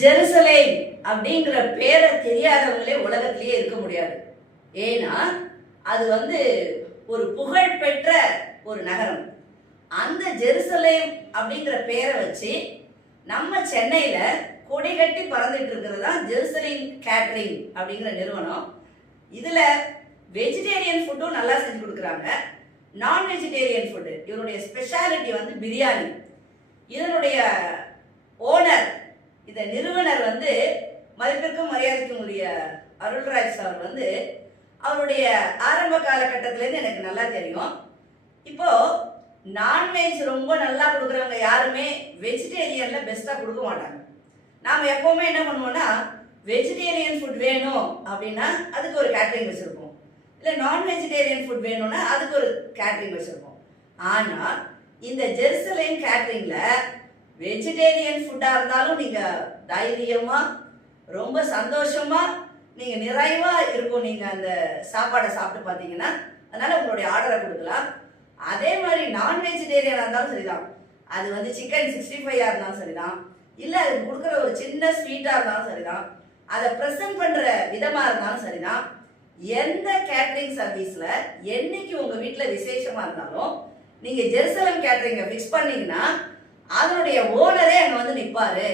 Jerusalem அப்படிங்கிற பேரை தெரியாதவங்களே உலகத்திலேயே இருக்க முடியாது. ஏன்னா அது ஒரு புகழ்பெற்ற ஒரு நகரம். அந்த ஜெருசலேம் அப்படிங்கிற பேரை வச்சு நம்ம சென்னையில கொடி கட்டி பறந்துட்டு இருக்கிறது தான் ஜெருசலேம் கேட்டரிங் அப்படிங்கிற நிறுவனம். இதுல வெஜிடேரியன் ஃபுட்டும் நல்லா செஞ்சு கொடுக்குறாங்க, நான் வெஜிடேரியன் ஃபுட்டு. இவருடைய ஸ்பெஷாலிட்டி பிரியாணி. இதனுடைய ஓனர், இந்த நிறுவனர் மதிப்பிற்கும் மரியாதைக்கும் உரிய அருள்ராஜ் சார் அவருடைய ஆரம்ப காலகட்டத்திலேருந்து எனக்கு நல்லா தெரியும். இப்போ நான்வெஜ் ரொம்ப நல்லா கொடுக்குறவங்க யாருமே வெஜிடேரியன்ல பெஸ்டா கொடுக்க மாட்டாங்க. நாம எப்பவுமே என்ன பண்ணுவோம்னா, வெஜிடேரியன் ஃபுட் வேணும் அப்படின்னா அதுக்கு ஒரு கேட்டரிங் வச்சிருப்போம், இல்லை நான் வெஜிடேரியன் ஃபுட் வேணும்னா அதுக்கு ஒரு கேட்டரிங் வச்சிருப்போம். ஆனா இந்த ஜெருசலேம் கேட்டரிங்ல வெஜிடேரியன் ஃபுட்டா இருந்தாலும் நீங்க தைரியமா ரொம்ப சந்தோஷமா நீங்க நிறைவா இருக்கும் நீங்க அந்த சாப்பாடை சாப்பிட்டு பார்த்தீங்கன்னா. அதனால உங்களுடைய ஆர்டரை கொடுக்கலாம். அதே மாதிரி நான் வெஜிடேரியனா இருந்தாலும் சரிதான், அது சிக்கன் 65 இருந்தாலும் சரிதான், இல்லை அதுக்கு கொடுக்குற ஒரு சின்ன ஸ்வீட்டா இருந்தாலும் சரிதான், அதை ப்ரெசென்ட் பண்ற விதமா இருந்தாலும் சரிதான். எந்த கேட்டரிங் சர்வீஸ்ல என்னைக்கு உங்க வீட்டில் விசேஷமா இருந்தாலும் நீங்க ஜெருசலேம் கேட்டரிங்கை ஃபிக்ஸ் பண்ணீங்கன்னா அதனுடைய ஓனரே அங்க நிற்பாரு.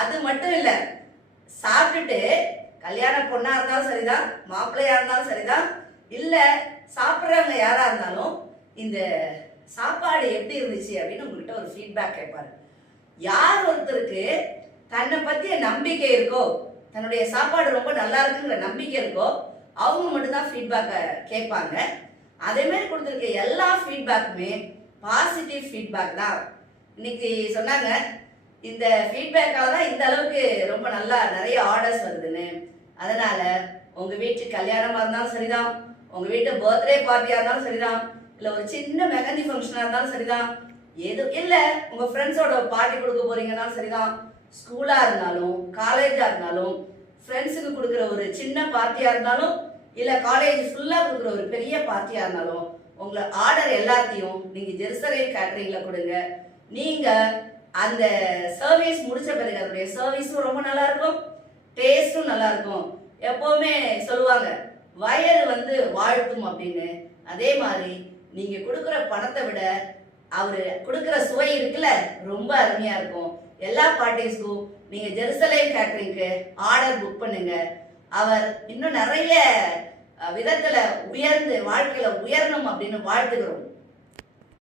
அது மட்டும் இல்ல, சாப்பிட்டுட்டு கல்யாண பொண்ணா இருந்தாலும் சரிதான், மாப்பிள்ளையா இருந்தாலும் சரிதான், இல்ல சாப்பிட்றவங்க யாரா இருந்தாலும் இந்த சாப்பாடு எப்படி இருந்துச்சு அப்படின்னு உங்ககிட்ட ஒரு ஃபீட்பேக் கேட்பாரு. யார் ஒருத்தருக்கு தன்னை பத்திய நம்பிக்கை இருக்கோ, தன்னுடைய சாப்பாடு ரொம்ப நல்லா இருக்குங்கிற நம்பிக்கை இருக்கோ, அவங்க மட்டும்தான் ஃபீட்பேக்கை கேட்பாங்க. அதே மாதிரி கொடுத்துருக்க எல்லா ஃபீட்பேக்குமே பாசிட்டிவ் ஃபீட்பேக் தான். இன்னைக்கு சொன்னாங்க, இந்த ஃபீட்பேக்காக தான் இந்த அளவுக்கு ரொம்ப நல்லா நிறைய ஆர்டர்ஸ் வருதுன்னு. அதனால உங்க வீட்டு கல்யாணமா இருந்தாலும் சரிதான், உங்க வீட்டு பர்த்டே பார்ட்டியா இருந்தாலும் சரிதான், இல்லை ஒரு சின்ன மெஹந்தி ஃபங்க்ஷனா இருந்தாலும் சரிதான், எது இல்லை உங்க ஃப்ரெண்ட்ஸோட பார்ட்டி கொடுக்க போறீங்கன்னாலும் சரிதான், ஸ்கூலா இருந்தாலும் காலேஜா இருந்தாலும் ஃப்ரெண்ட்ஸுக்கு கொடுக்குற ஒரு சின்ன பார்ட்டியா இருந்தாலும், இல்லை காலேஜ் ஃபுல்லா கொடுக்குற ஒரு பெரிய பார்ட்டியா இருந்தாலும், உங்களை ஆர்டர் எல்லாத்தையும் நீங்க ஜெருசலேம் கேட்டரிங்ல கொடுங்க. நீங்க அந்த சர்வீஸ் முடிச்ச பிறகு அதனுடைய சர்வீஸும் ரொம்ப நல்லா இருக்கும், டேஸ்டும் நல்லா இருக்கும். எப்பவுமே சொல்லுவாங்க வயறு வாழ்த்தும் அப்படின்னு. அதே மாதிரி நீங்க கொடுக்குற பணத்தை விட அவரு கொடுக்குற சுவை இருக்குல்ல, ரொம்ப அருமையா இருக்கும். எல்லா பார்ட்டிஸ்க்கும் நீங்க ஜெருசலேம் கேட்டரிங்க்கு ஆர்டர் புக் பண்ணுங்க. அவர் இன்னும் நிறைய விதத்துல உயர்ந்து வாழ்க்கையில உயரணும் அப்படின்னு வாழ்த்துக்கிறோம்.